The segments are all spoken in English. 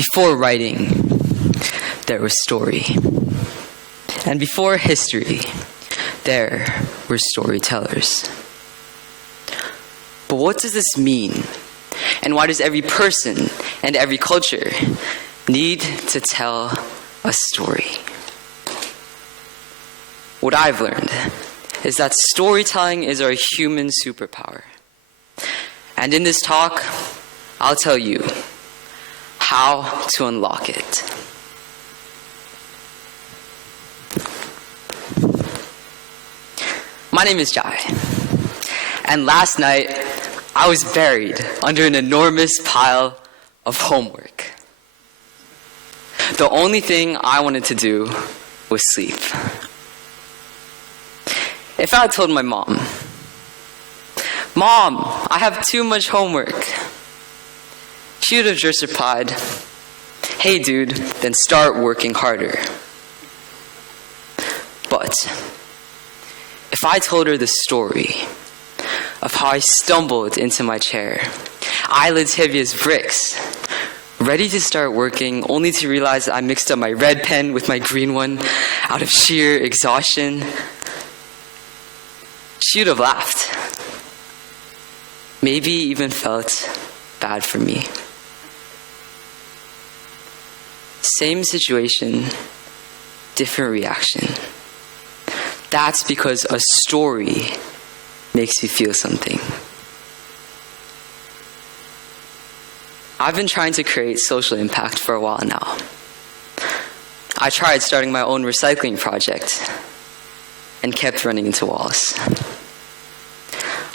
Before writing, there was story. And before history, there were storytellers. But what does this mean? And why does every person and every culture need to tell a story? What I've learned is that storytelling is our human superpower. And in this talk, I'll tell you how to unlock it. My name is Jai, and last night I was buried under an enormous pile of homework. The only thing I wanted to do was sleep. If I had told my mom, "Mom, I have too much homework," she would have just replied, "Hey dude, then start working harder." But if I told her the story of how I stumbled into my chair, eyelids heavy as bricks, ready to start working, only to realize I mixed up my red pen with my green one out of sheer exhaustion, she would have laughed. Maybe even felt bad for me. Same situation, different reaction. That's because a story makes you feel something. I've been trying to create social impact for a while now. I tried starting my own recycling project and kept running into walls.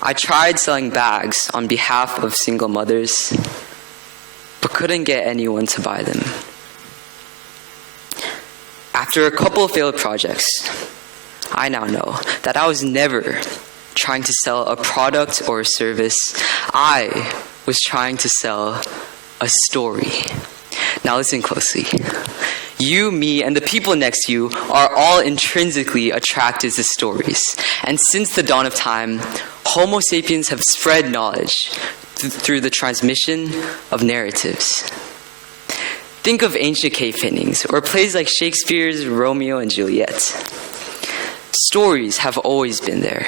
I tried selling bags on behalf of single mothers, but couldn't get anyone to buy them. After a couple of failed projects, I now know that I was never trying to sell a product or a service. I was trying to sell a story. Now listen closely. You, me, and the people next to you are all intrinsically attracted to stories. And since the dawn of time, Homo sapiens have spread knowledge through the transmission of narratives. Think of ancient cave paintings or plays like Shakespeare's Romeo and Juliet. Stories have always been there,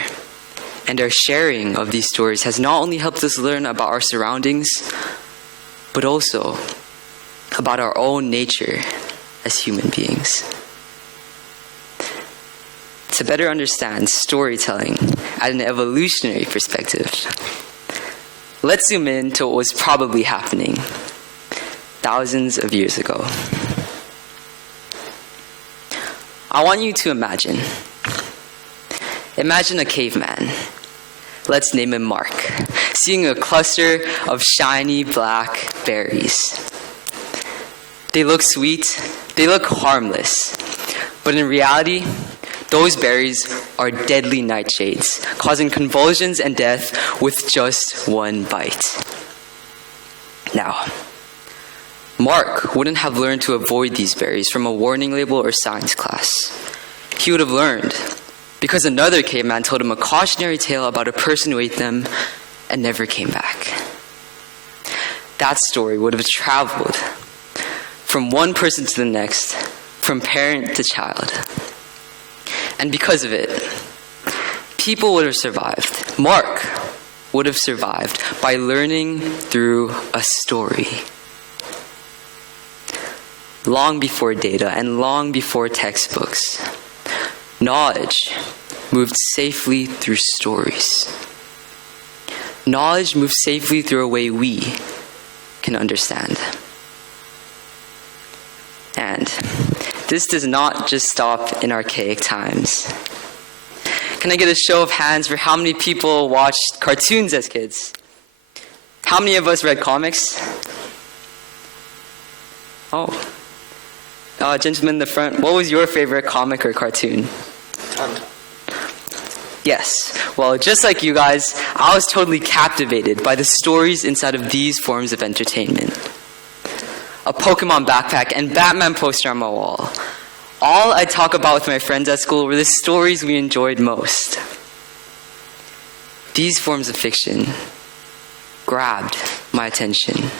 and our sharing of these stories has not only helped us learn about our surroundings, but also about our own nature as human beings. To better understand storytelling at an evolutionary perspective, let's zoom in to what was probably happening thousands of years ago. I want you to imagine a caveman. Let's name him Mark, seeing a cluster of shiny black berries. They look sweet, they look harmless, but in reality, those berries are deadly nightshades, causing convulsions and death with just one bite. Now, Mark wouldn't have learned to avoid these berries from a warning label or science class. He would have learned because another caveman told him a cautionary tale about a person who ate them and never came back. That story would have traveled from one person to the next, from parent to child. And because of it, people would have survived. Mark would have survived by learning through a story. Long before data and long before textbooks, knowledge moved safely through stories. Knowledge moved safely through a way we can understand. And this does not just stop in archaic times. Can I get a show of hands for how many people watched cartoons as kids? How many of us read comics? Oh. Gentleman in the front, what was your favorite comic or cartoon? Yes. Well, just like you guys, I was totally captivated by the stories inside of these forms of entertainment. A Pokemon backpack and Batman poster on my wall. All I talk about with my friends at school were the stories we enjoyed most. These forms of fiction grabbed my attention.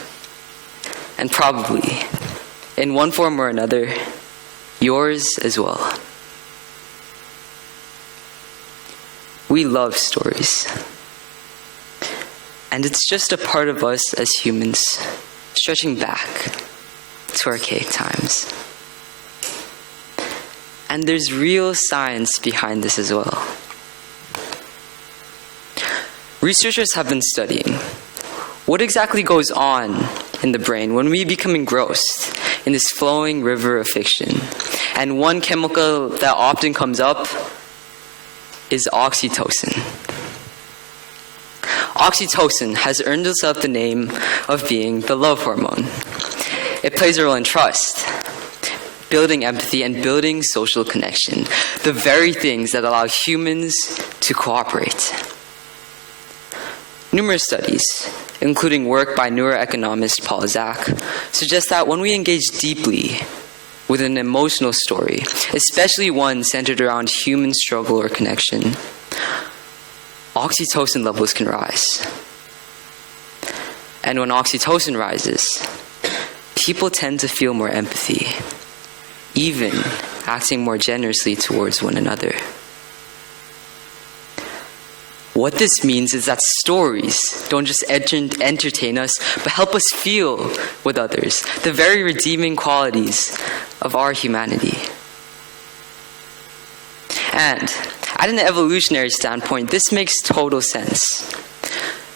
and probably, in one form or another, yours as well. We love stories. And it's just a part of us as humans, stretching back to archaic times. And there's real science behind this as well. Researchers have been studying what exactly goes on in the brain when we become engrossed in this flowing river of fiction. And one chemical that often comes up is oxytocin. Oxytocin has earned itself the name of being the love hormone. It plays a role in trust, building empathy, and building social connection, the very things that allow humans to cooperate. Numerous studies, including work by neuroeconomist Paul Zak, suggest that when we engage deeply with an emotional story, especially one centered around human struggle or connection, oxytocin levels can rise. And when oxytocin rises, people tend to feel more empathy, even acting more generously towards one another. What this means is that stories don't just entertain us, but help us feel with others, the very redeeming qualities of our humanity. And at an evolutionary standpoint, this makes total sense.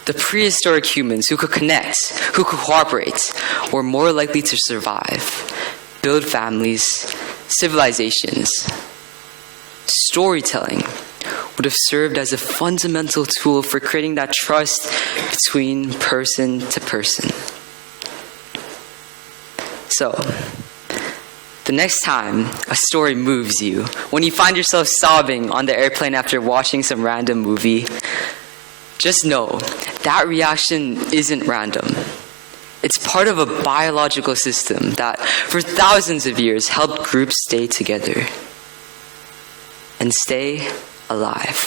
The prehistoric humans who could connect, who could cooperate, were more likely to survive, build families, civilizations. Storytelling would have served as a fundamental tool for creating that trust between person to person. So, the next time a story moves you, when you find yourself sobbing on the airplane after watching some random movie, just know that reaction isn't random. It's part of a biological system that, for thousands of years, helped groups stay together and stay alive.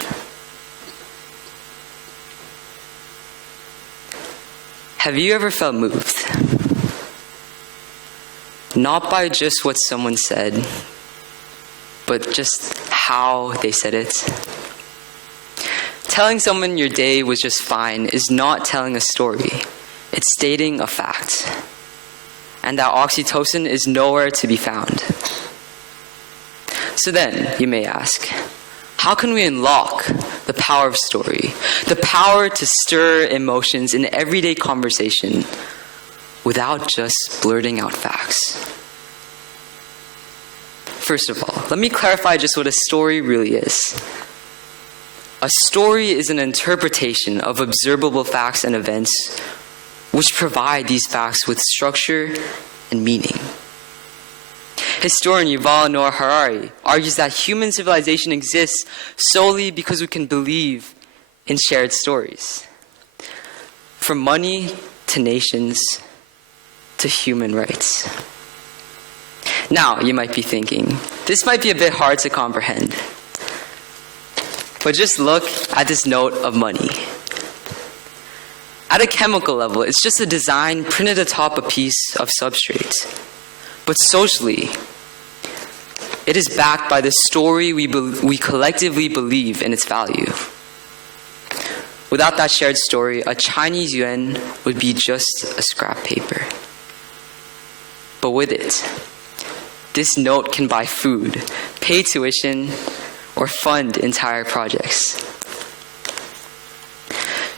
Have you ever felt moved? Not by just what someone said, but just how they said it. Telling someone your day was just fine is not telling a story. It's stating a fact. And that oxytocin is nowhere to be found. So then, you may ask, how can we unlock the power of story, the power to stir emotions in everyday conversation without just blurting out facts? First of all, let me clarify just what a story really is. A story is an interpretation of observable facts and events which provide these facts with structure and meaning. Historian Yuval Noah Harari argues that human civilization exists solely because we can believe in shared stories. From money to nations to human rights. Now, you might be thinking, this might be a bit hard to comprehend. But just look at this note of money. At a chemical level, it's just a design printed atop a piece of substrate. But socially, it is backed by the story we collectively believe in its value. Without that shared story, a Chinese yuan would be just a scrap paper. But with it, this note can buy food, pay tuition, or fund entire projects.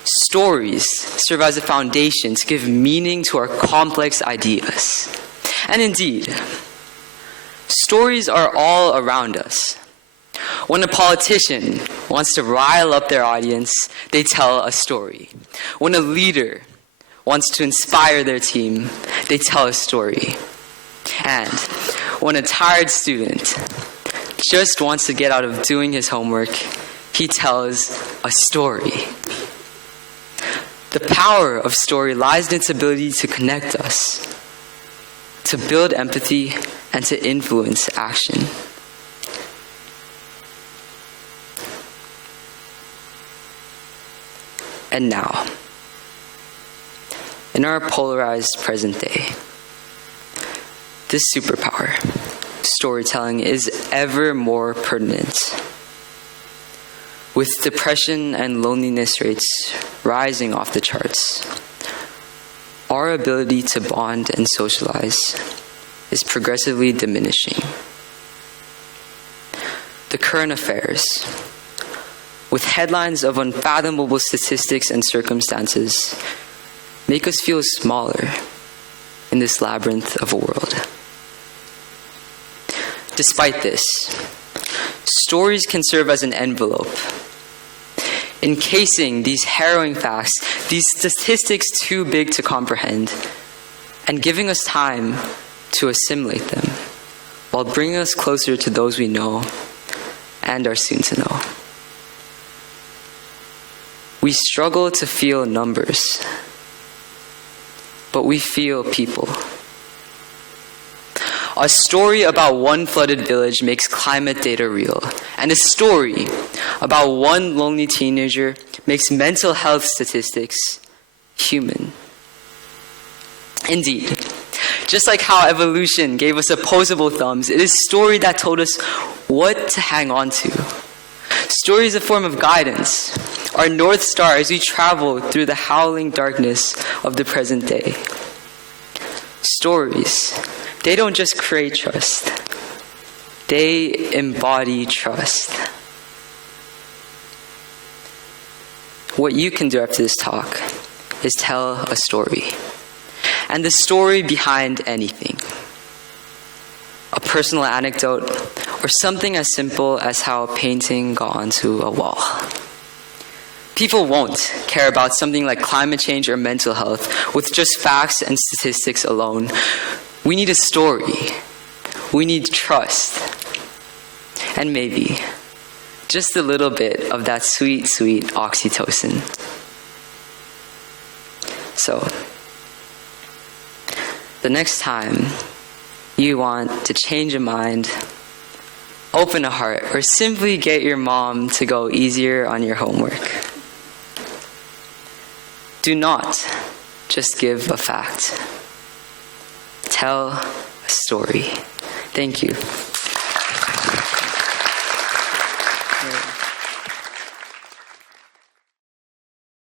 Stories serve as a foundation to give meaning to our complex ideas. And indeed, stories are all around us. When a politician wants to rile up their audience, they tell a story. When a leader wants to inspire their team, they tell a story. And when a tired student just wants to get out of doing his homework, he tells a story. The power of story lies in its ability to connect us, to build empathy, and to influence action. And now, in our polarized present day, This superpower, storytelling, is ever more pertinent. With depression and loneliness rates rising off the charts, our ability to bond and socialize is progressively diminishing. The current affairs, with headlines of unfathomable statistics and circumstances, make us feel smaller in this labyrinth of a world. Despite this, stories can serve as an envelope, encasing these harrowing facts, these statistics too big to comprehend, and giving us time to assimilate them, while bringing us closer to those we know and are soon to know. We struggle to feel numbers, but we feel people. A story about one flooded village makes climate data real, and a story about one lonely teenager makes mental health statistics human. Indeed, just like how evolution gave us opposable thumbs, it is story that told us what to hang on to. Story is a form of guidance, our North Star as we travel through the howling darkness of the present day. Stories, they don't just create trust, they embody trust. What you can do after this talk is tell a story, and the story behind anything. A personal anecdote, or something as simple as how a painting got onto a wall. People won't care about something like climate change or mental health with just facts and statistics alone. We need a story. We need trust. And maybe just a little bit of that sweet, sweet oxytocin. So, the next time you want to change a mind, open a heart, or simply get your mom to go easier on your homework, do not just give a fact. Tell a story. Thank you.